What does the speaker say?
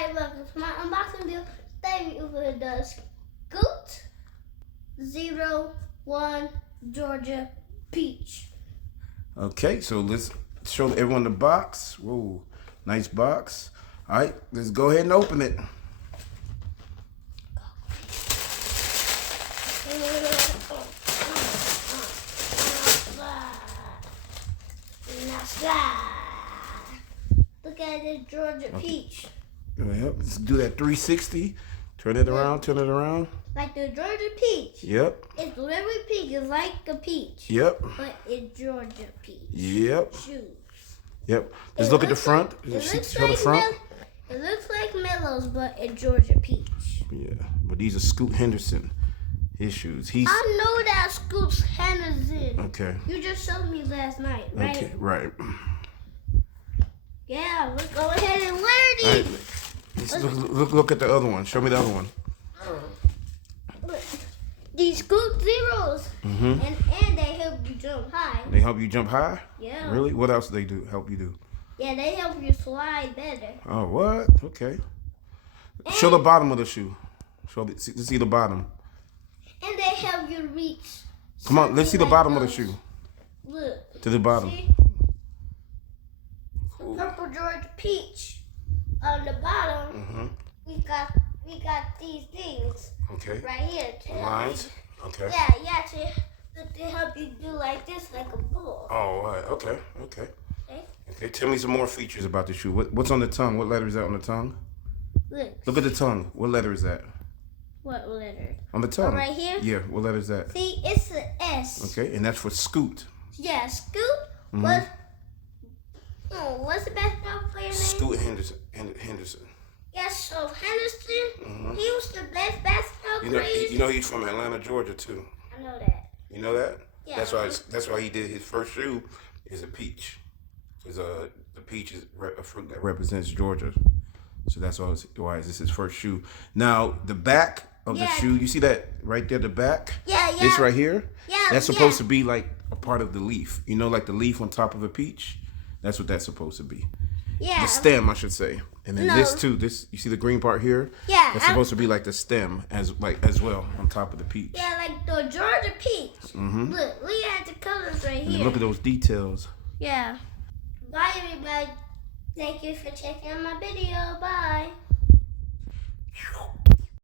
everybody, welcome to my unboxing video. Today we open the Scoot 01 Georgia Peach. Okay, so let's show everyone the box. Whoa, nice box. All right, let's go ahead and open it. Look at this Georgia Peach. Yep, let's do that 360. Turn it around, turn it around. Like the Georgia Peach. Yep. It's literally peach. It's like a peach. Yep. But it's Georgia Peach. Yep. Shoes. Yep. Let's look at the front. It looks like Mellows, but it's Georgia Peach. Yeah, but these are Scoot Henderson. His shoes. I know that Scoot's Henderson. Okay. You just showed me last night, right? Okay, right. Yeah, let's go ahead and wear these. Right. Let's look at the other one. Show me the other one. Look, these Scoot Zeros. Mm-hmm. And they help you jump high. They help you jump high? Yeah. Really? What else do they help you do? Yeah, they help you slide better. Oh, what? Okay. Show the bottom of the shoe. See the bottom. And they help you reach. Come on, let's see the bottom of the shoe. Look. To the bottom. See? Cool. Purple Georgia Peach. On the bottom, we got these things. Okay. Right here. Lines. Okay. Yeah, to help you do like this, like a ball. Oh, all right. Okay. Okay. Tell me some more features about the shoe. What's on the tongue? What letter is that on the tongue? Look at the tongue. What letter is that? What letter? On the tongue. Oh, right here? Yeah. What letter is that? See, it's an S. Okay, and that's for Scoot. Yeah, Scoot. What's the basketball player name? Scoot Henderson. Yes, so Henderson, he was the best basketball player. You know he's from Atlanta, Georgia, too. I know that. You know that? Yeah. That's why he did his first shoe is a peach. The peach is a fruit that represents Georgia. So that's why this is his first shoe. Now, the back of the shoe, you see that right there, the back? Yeah. This right here? Yeah. That's supposed to be like a part of the leaf. You know, like the leaf on top of a peach? That's what that's supposed to be. Yeah. The stem, I should say. And then this too, you see the green part here? Yeah. That's supposed to be like the stem as well on top of the peach. Yeah, like the Georgia Peach. Look at the colors right here. And look at those details. Yeah. Bye, everybody. Thank you for checking out my video. Bye.